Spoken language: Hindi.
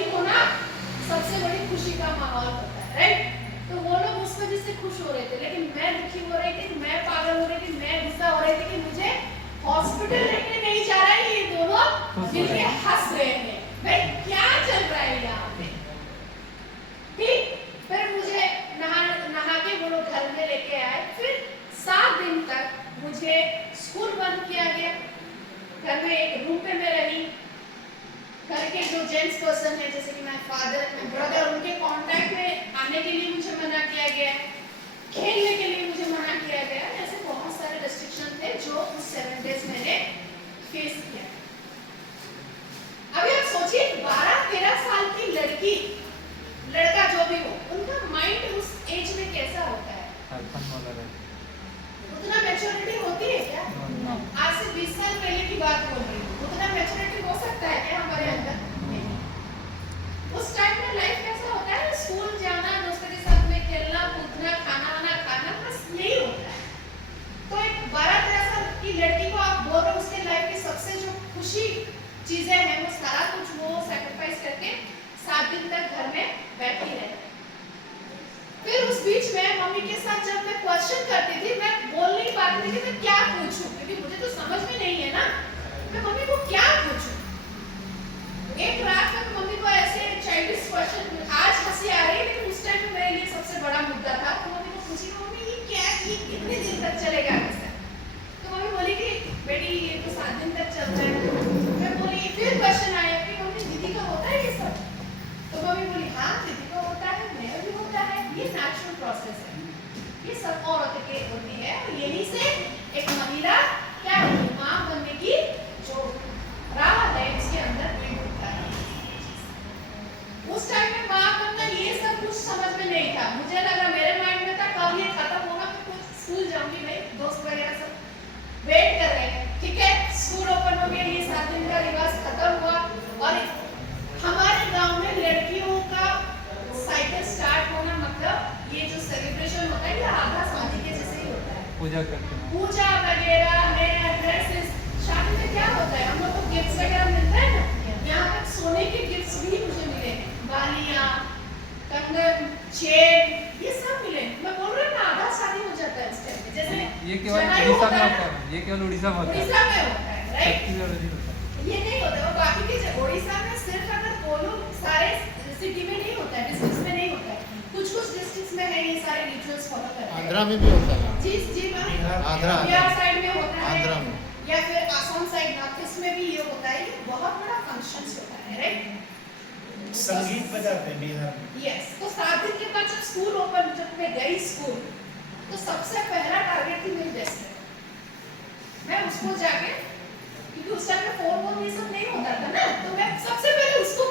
बोर्डिंग होना सबसे बड़ी खुशी का माहौल होता है, राइट। तो वो लोग उस वजह से खुश हो रहे थे, लेकिन मैं दुखी हो रही थी, मैं पागल हो रही थी, मैं गुस्सा हो रही थी कि मुझे हॉस्पिटल लेके नहीं जा रहा है, ये दोनों मिलके हंस रहे हैं। भाई क्या चल रहा है यहाँ पे, ठीक। फिर मुझे नहा के वो लोग घर में लेके आए। फिर 7 दिन तक मुझे स्कूल बंद किया गया। घर में एक रूम पे मैं रही। घर के जो जेंट्स पर्सन है, जैसे कि माय फादर, माय ब्रदर, उनके कांटेक्ट में आने के लिए मुझे मना किया गया। खेलने के लिए मुझे मना किया गया। ऐसे बहुत सारे रेस्ट्रिक्शन थे जो उस 7 डेज मैंने फेस किया। अभी आप सोचिए 12-13 साल की लड़की, लड़का जो भी हो, उनका माइंड उस एज में कैसा होता है? उतना मैच्योरिटी होती है क्या? आज से 20 साल पहले की बात बोल रही हूँ। उतना मैच्योरिटी हो सकता है क्या हमारे अंदर? नहीं। उस टाइम में लाइफ कैसा होता है? स्कूल जाना, दोस्तों के साथ में खेलना कूदना, खाना वाना खाना, बस यही होता है। तो एक 12-13 साल की लड़की को आप बोल रहे हो उसके लाइफ की सबसे जो खुशी चीजें हैं, वो सारा कुछ वो सैक्रिफाइस करके 7 दिन तक घर में बैठी रहे। फिर उस बीच में मम्मी के साथ जब मैं क्वेश्चन करती थी, मैं बोल नहीं पाती थी कि मैं क्या पूछूं, क्योंकि मुझे तो समझ में नहीं है ना, मैं मम्मी को क्या पूछूं। एक रात में मम्मी को ऐसे चाइल्डिश क्वेश्चन, आज हंसी आ रही है लेकिन उस टाइम में मेरे लिए सबसे बड़ा मुद्दा था। तो मम्मी को पूछी, मम्मी ये क्या, ये कितने दिन तक चलेगा ऐसा? तो मम्मी बोली कि बेटी ये तो 7 दिन तक चलता है। मैं बोली, फिर क्वेश्चन आया कि मम्मी दीदी का होता है ये सब? तो मम्मी बोली हाँ दीदी को होता है, मेरा भी होता है, ये नेचुरल प्रोसेस है, ये सब औरत के होती है। और यही से एक महिला क्या है, माँ बनने की जो राह है उसके अंदर भी होता है। उस टाइम में माँ बनना ये सब कुछ समझ में नहीं था। मुझे लगा, मेरे माइंड में था कब ये खत्म होगा, मैं कुछ स्कूल जाऊंगी, भाई दोस्त वगैरह सब वेट कर रहे हैं, ठीक है स्कूल ओपन हो गया, ये 7 दिन का रिवाज खत्म हुआ। और हमारे गांव में लड़कियों का साइकिल स्टार्ट होना मतलब ये जो सेलिब्रेशन होता है ये आधा शादी के जैसे ही होता है। पूजा करते हैं, पूजा वगैरह, नया ड्रेसेस। शादी में क्या होता है, हम लोग को गिफ्ट्स वगैरह मिलता है ना, यहाँ तक सोने के गिफ्ट्स भी मुझे मिले, बालियां, कंगन, चेन, ये सब मिले। मैं बोल रही हूँ ना, आधा शादी हो जाता है उस टाइम में। जैसे ये केवल उड़ीसा में होता है, ये केवल उड़ीसा में होता है, उड़ीसा में होता है, राइट। छत्तीसगढ़ में नहीं होता। ये नहीं होता, और बाकी के उड़ीसा में सिर्फ अगर बोलो सारे सिटी में नहीं होता है, डिस्ट्रिक्ट्स में नहीं होता है, कुछ कुछ डिस्ट्रिक्ट्स में है ये सारे रिचुअल्स फॉलो करते हैं। आंध्रा में भी होता है। जी जी मैम, आंध्रा बिहार साइड में होता है, आंध्रा में, या फिर असम साइड नॉर्थ ईस्ट में भी ये होता है। ये बहुत बड़ा फंक्शंस होता है, राइट। संगीत बजाते हैं बिहार में। यस। तो 7 दिन के बाद जब स्कूल ओपन, जब मैं गई स्कूल, तो सबसे पहला टारगेट थी मेरी बेस्ट फ्रेंड। मैं उसको जाके, क्योंकि उस टाइम में फोन ये सब नहीं होता था ना, तो मैं सबसे पहले उसको